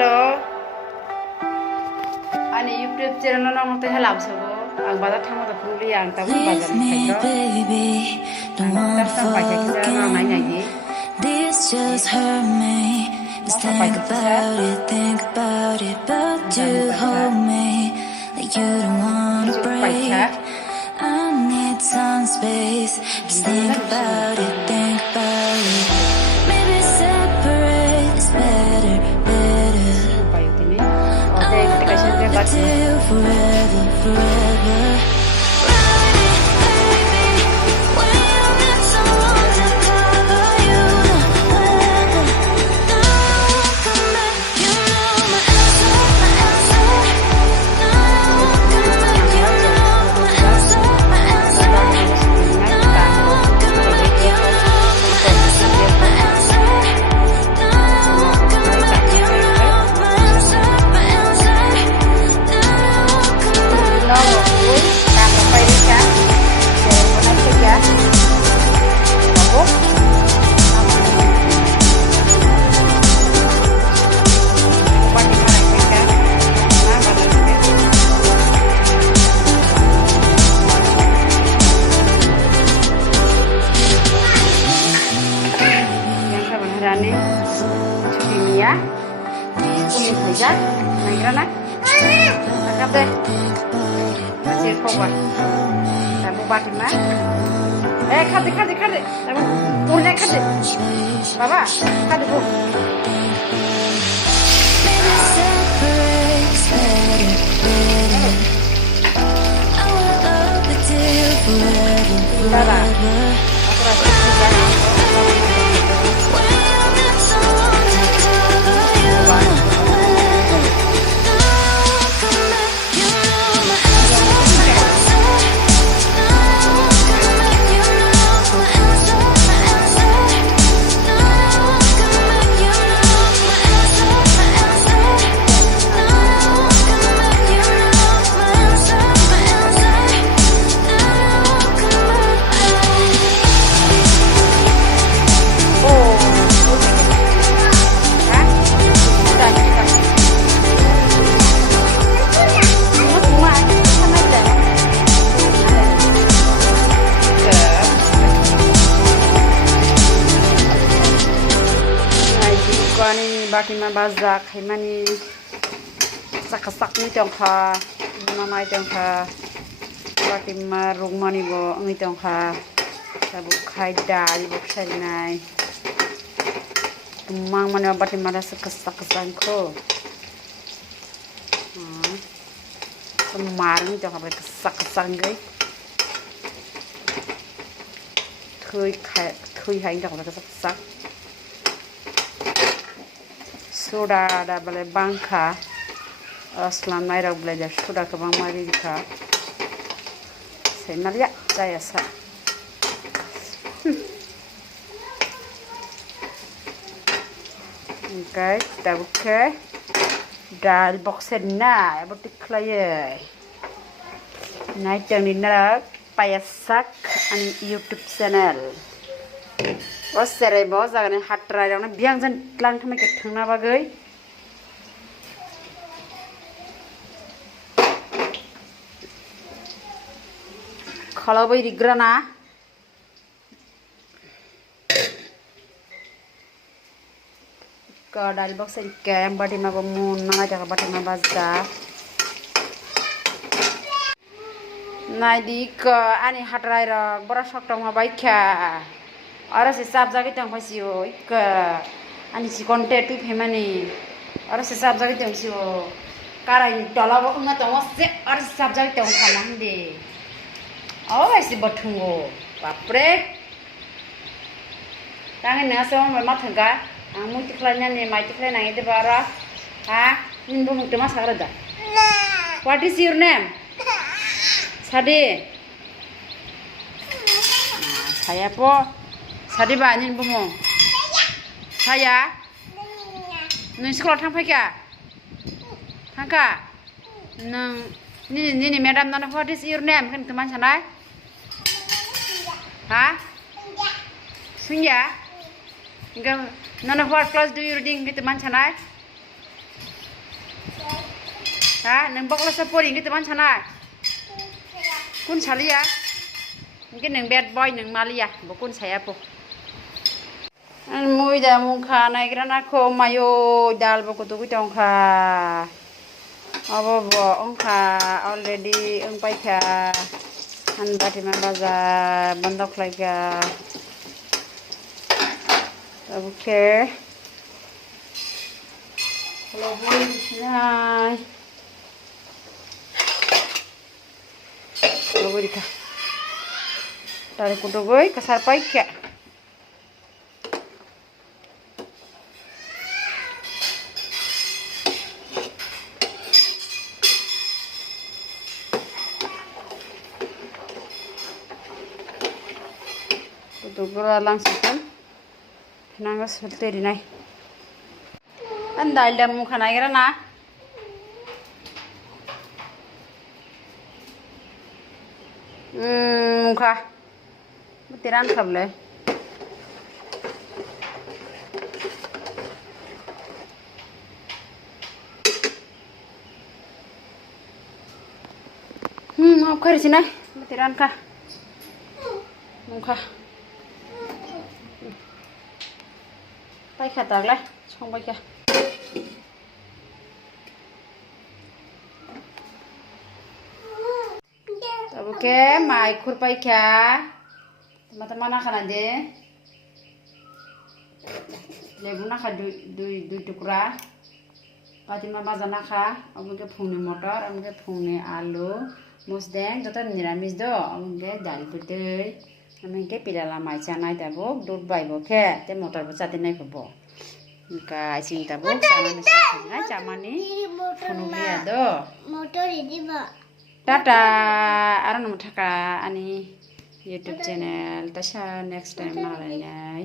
Hello. Ani YouTube channel na mo te help sabo. Ang bazar thamo to puli ang tabu bazar ni Baby, don't wanna forget. This just hurt me. Just think about it, but you hold me like you don't wanna break. I need some space. Just think about it. Maybe separate is better. I want to forever. Ya, kulit saja, naikkan nak, angkat deh, masih kuat, tabu batin mah, kade, tabu punya kade, baba, kade bu. Baba, aku rasa sudah. Batin bazak, hemani sak ni tongkha, mama tongkha, batin rungmani bo ni tongkha, tabu khai dal bo khai nai, tumang mana batin mara sak ko, kemarin tongkha batin sak gai, thui hai tongkha batin sak. Soda ada boleh bangka, selam air boleh jadi soda ke bang mari dika. Saya melihat saya sah. Okay, kita buka. Dal boxer na, butik klien. Naik yang ini nak payasak an YouTube channel. Bos serai bos agan hatra jang na biang jan tlang thame ke thangna bagai khalabai rigrana ka dal box en kem badi ma mun na jaga badi ma bazda nai ka ani hatra ra bora shokta ma baikha Orang sesab jagi tang pasio, ani si konten tu hemani. Orang sesab jagi tang pasio, karai dola bok na tang wase, orang sesab jagi tang kalang de. Orang si batungo, bapre. Tangan nasi orang memang tengah, amu tiklanya ni, mai tiklan nang itu bara, ini bukan tema sakra dah. What is your name? Sadi. Saya po. Sadi ba nin bumo? Saya? Nung sekolah tangpai kah? Tangka? Nung ni madam nana what is your name kan teman sana? Ha? Sunja? Enggak nana what class do you reading kan teman sana? ha nang bakla sa pori ngi teman sana kun salia mungkin nang bad boy nang malia bokun saya po an mui da mung kha nai grana kho mayo dal boko tu tong kha abo bo ong kha already ong pai kha an bati ma bazar bandok laga okay kalau boleh nai kalau boleh kah tarik kudo goi kasar pai kya kudo gora langsung kan nangis seperti ini andai dah muka naik kerana muka betiran kable apa kerja sini betiran kah muka baik kata lah xong baik ya oke mai kurpai kya teman-teman akan ada lebu nak dui tukra Fatima bazar nak amke phungni motor amke phungni alu musdeng jotor niramis do amke dal putui amke pilala mai chanai tabo dud bai bo khe te motor bo chati nai khobo ka sing tabo chanai sa chamani phunuli ado motor ini ba Tata, aron mo thaka ani YouTube channel. Tasha next time na